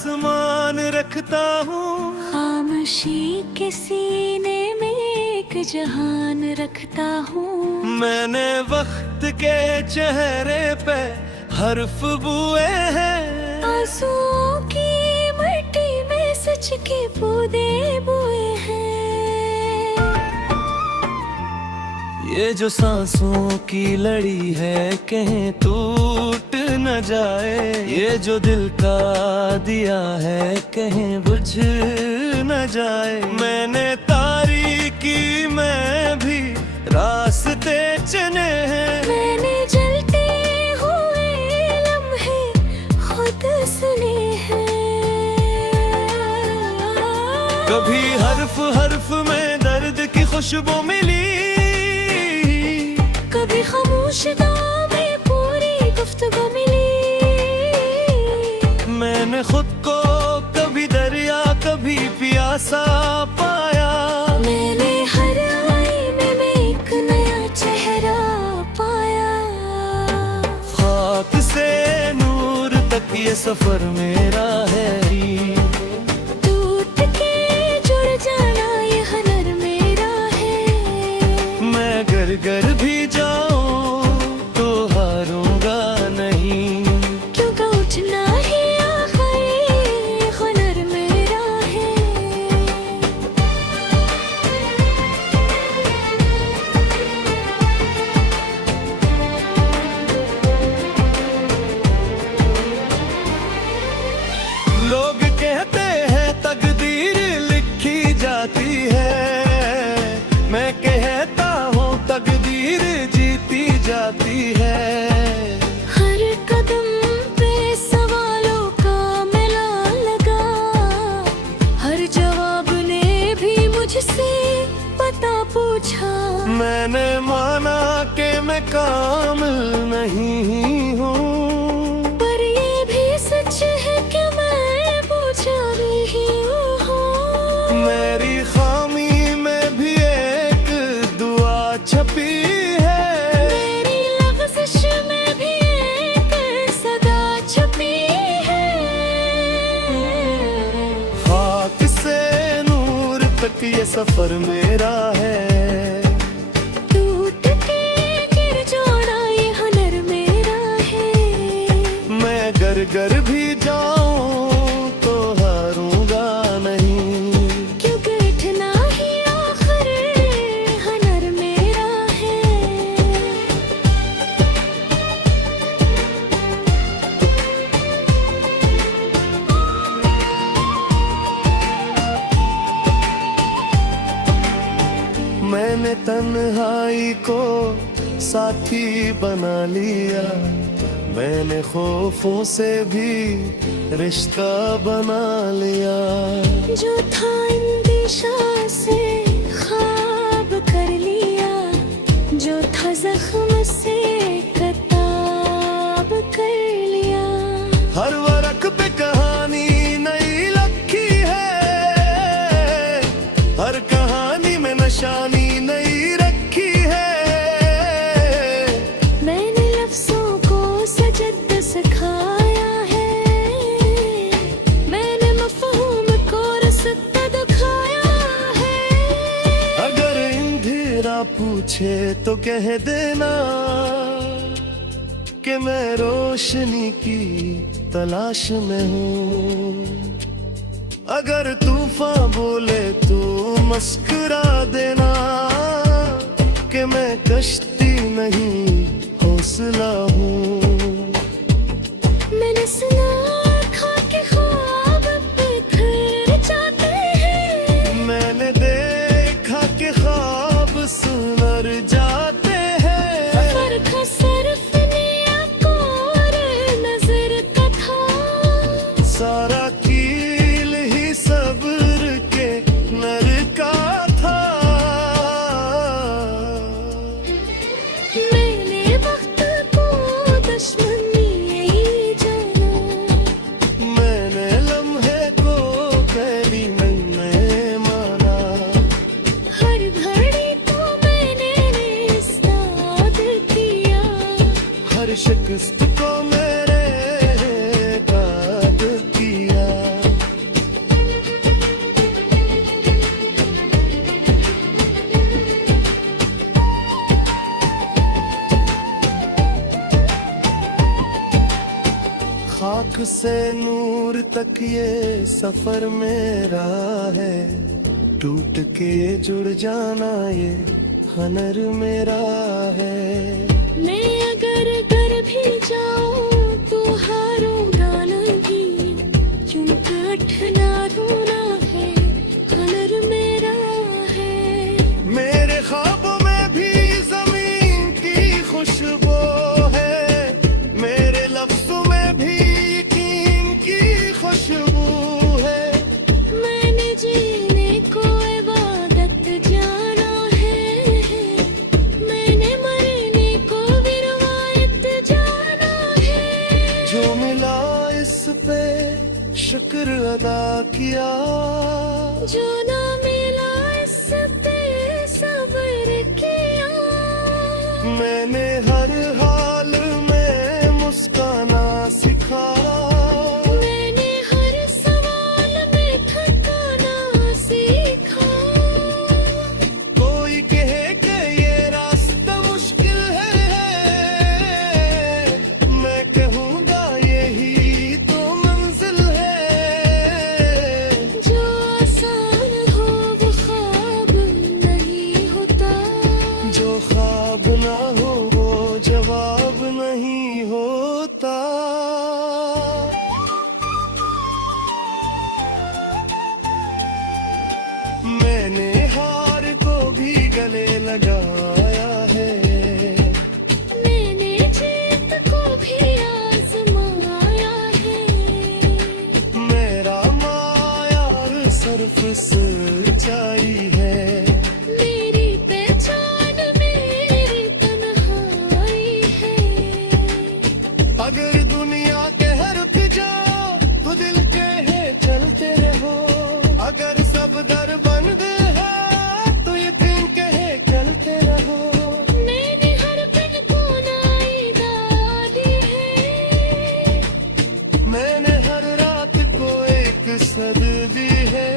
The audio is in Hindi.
आसमान रखता हूँ। खामोशी के सीने में एक जहान रखता हूँ। मैंने वक्त के चेहरे पे हर्फ बुए हैं। आंसुओं की मिट्टी में सच के पौधे बुए हैं। ये जो सांसों की लड़ी है कहीं टूट न जाए। ये जो दिल का दिया है कहीं बुझ न जाए। मैंने तारीकी में भी रास्ते चुने हैं। मैंने जलते हुए लम्हे खुद सुने हैं। कभी हर्फ हर्फ में दर्द की खुशबू मिली। कभी खामोश दां में पूरी गुफ्तगू मिली। मैंने खुद को कभी दरिया कभी प्यासा पाया। मैंने हर आईने में एक नया चेहरा पाया। खाक से नूर तक ये सफर मेरा है। टूट के जुड़ जाना ये हुनर मेरा है। मैं घर घर भी जाऊं तो हारूंगा नहीं। क्योंकि उठना ही आखिरी हुनर मेरा है। लोग कहते हैं तकदीर लिखी जाती है। मैं कहता हूँ तकदीर जीती जाती है। हर कदम पे सवालों का मेला लगा। हर जवाब ने भी मुझसे पता पूछा। मैंने माना कि मैं कामिल नहीं हूँ। पर ये भी सच है कि मैं पूछा नहीं हूँ। मेरी खामी में भी एक दुआ छपी है। मेरी लफ्ज़िश में भी एक सदा छपी है। खाक से नूर तक ये सफर मेरा है। टूट के गिर जाना ये हुनर मेरा है। मैं घर घर भी जाऊं तो हारूंगा नहीं। क्योंकि उठना ही आखिरी हुनर मेरा है। मैंने तन्हाई को साथी बना लिया। मैंने खौफों से भी रिश्ता बना लिया। जो था अंदेशा से ख्वाब कर लिया। जो था जख्म से कताब कर लिया। हर वरक पे कहानी नई लिखी है। हर कहानी में निशानी नई रखी है। मैंने लफ्ज़ों को सजद सिखाया है। मैंने मफ़हूम को रास्ता दिखाया है। अगर इंदिरा पूछे तो कह देना कि मैं रोशनी की तलाश में हूँ। अगर तूफान बोले तो मुस्कुरा देना कि मैं कश्ती नहीं हौसला हूँ। मैंने सुना था कि ख्वाब बिखर जाते हैं। मैंने देखा कि ख्वाब सुनर जाते हैं। फर्क सिर्फ नियत और नजर का था। सारा कील ही सब्र के नर का था। मैंने वक्त को दुश्मन यही जाना। मैंने लम्हे को पहली मैंने माना। हर घड़ी तो मैंने इस्ताद किया। हर शिकस्त को मेरे काद किया। से नूर तक ये सफर मेरा है, टूट के जुड़ जाना ये हनर मेरा है। मैं अगर कर भी जाऊं तो हारूंगा नहीं, यूं कठिना रोना है हनर मेरा है। मेरे ख्वाबों में भी जमीन की खुशबू है, मेरे लफ्जों में भी यकीन की खुशबू है। मैंने जीने को इबादत जाना है, मैंने मरने को भी रवायत जाना है। जो मिला इस पे शुक्र अदा किया, जो ना मिला इस पे सब्र किया। मैंने हर हाल में मुस्काना सिखा, मैंने हर सवाल में ठिकाना सीखा। कोई कहे कि ये रास्ता मुश्किल है, मैं कहूँगा यही तो मंजिल है। जो आसान हो वो ख्वाब नहीं होता, जो ख्वाब ना हो वो जवाब नहीं होता। मैंने हार को भी गले लगाया है, मैंने जीत को भी आजमाया है। मेरा मायार सिर्फ सच्चाई है। मेरी पहचान मेरी तन्हाई है। अगर दुनिया कहर पे जाओ तो दिल कहे चलते रहो, अगर सब दर बंद है तो यकीन कहे चलते रहो। मैंने हर पल को नाई डाली है, मैंने हर रात को एक सद दी है।